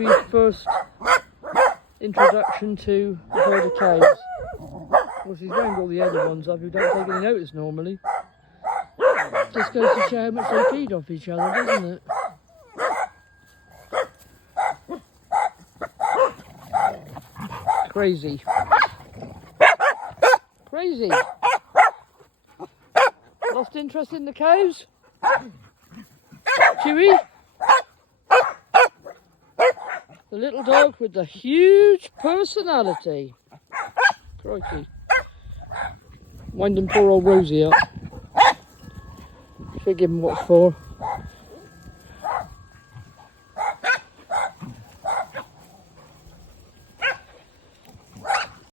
Chewie's first introduction to a herd of cows. Well, she's round all the other ones up who don't take any notice normally. Just goes to show how much they feed off each other, doesn't it? Crazy. Crazy. Lost interest in the cows? Chewie? The little dog with the huge personality. Crikey. Winding poor old Rosie up. Should give him what for.